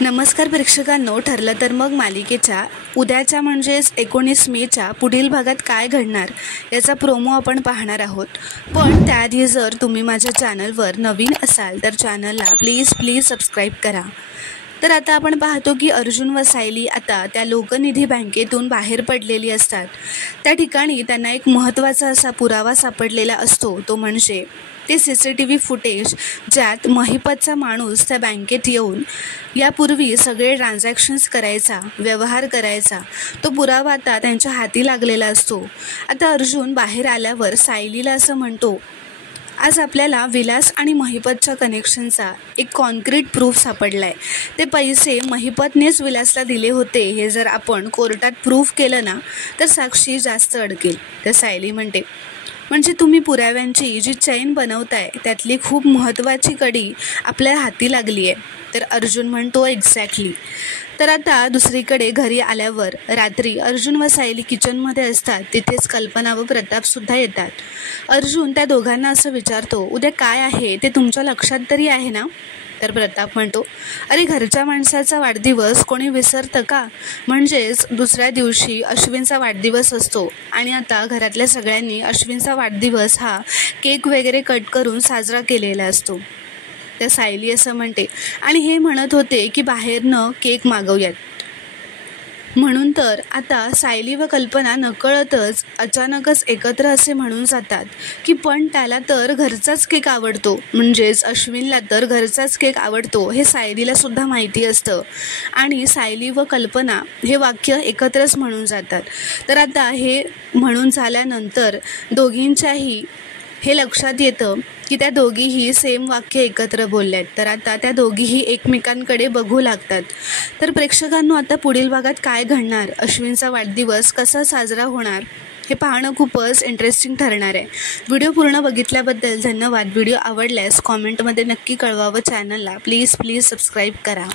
नमस्कार प्रेक्षकांनो, ठरलं तर मग मालिकेच्या उद्याच्या म्हणजेच 19 मेच्या पुढील भागात काय घडणार याचा प्रोमो आपण पाहणार आहोत। पण त्याआधी जर तुम्ही माझ्या चॅनलवर नवीन असाल तर चॅनलला प्लीज सबस्क्राईब करा। तर आता आपण पाहतो की अर्जुन व सायली आता त्या लोकनिधी बँकेतून बाहेर पडलेली असतात। त्या ठिकाणी त्यांना एक महत्त्वाचा असा पुरावा सापडलेला असतो, तो म्हणजे ते CCTV फुटेज ज्यात महिपतचा माणूस त्या बँकेत येऊन यापूर्वी सगळे ट्रान्झॅक्शन्स करायचा, व्यवहार करायचा, तो पुरावा आता त्यांच्या हाती लागलेला असतो। आता अर्जुन बाहेर आल्यावर सायलीला असं म्हणतो, आज आपल्याला विलास आणि महिपतच्या कनेक्शनचा एक कॉन्क्रीट प्रूफ सापडलाय। ते पैसे महिपतनेच विलासला दिले होते हे जर आपण कोर्टात प्रूफ केलं ना तर साक्षी जास्त अडकेल। तर सायली म्हणते, म्हणजे तुम्ही पुराव्यांची जी चैन बनवताय त्यातली खूप महत्त्वाची कडी आपल्या हाती लागली आहे। तर अर्जुन म्हणतो, एक्झॅक्टली। तर आता दुसरीकडे घरी आल्यावर रात्री अर्जुन व सायली किचनमध्ये असतात, तिथेच कल्पना व प्रतापसुद्धा येतात। अर्जुन त्या दोघांना असं विचारतो, उद्या काय आहे ते तुमच्या लक्षात तरी आहे ना? तर प्रताप म्हणतो, अरे घरच्या माणसाचा वाढदिवस कोणी विसरतं का? म्हणजेच दुसऱ्या दिवशी अश्विनचा वाढदिवस असतो आणि आता घरातल्या सगळ्यांनी अश्विनचा वाढदिवस हा केक वगैरे कट करून साजरा केलेला असतो। त्या सायली असं म्हणते, आणि हे म्हणत होते की बाहेरनं केक मागवूयात। म्हणून तर आता सायली व कल्पना नकळतच अचानकच एकत्र असे म्हणून जातात की पण त्याला तर घरचाच केक आवडतो, म्हणजेच अश्विनला तर घरचाच केक आवडतो हे सायलीला सुद्धा माहिती असतं आणि सायली व कल्पना हे वाक्य एकत्रच म्हणून जातात। तर आता हे म्हणून झाल्यानंतर दोघींच्याही हे लक्षात येतं की त्या दोघीही सेम वाक्य एकत्र बोलल्यात। तर आता त्या दोघीही एकमेकांकडे बघू लागतात। तर प्रेक्षकांनो, आता पुढील भागात काय घडणार, अश्विनचा वाढदिवस कसा साजरा होणार हे पाहणं खूपच इंटरेस्टिंग ठरणार आहे। व्हिडिओ पूर्ण बघितल्याबद्दल धन्यवाद। व्हिडिओ आवडल्यास कॉमेंटमध्ये नक्की कळवा व चॅनलला प्लीज सबस्क्राईब करा।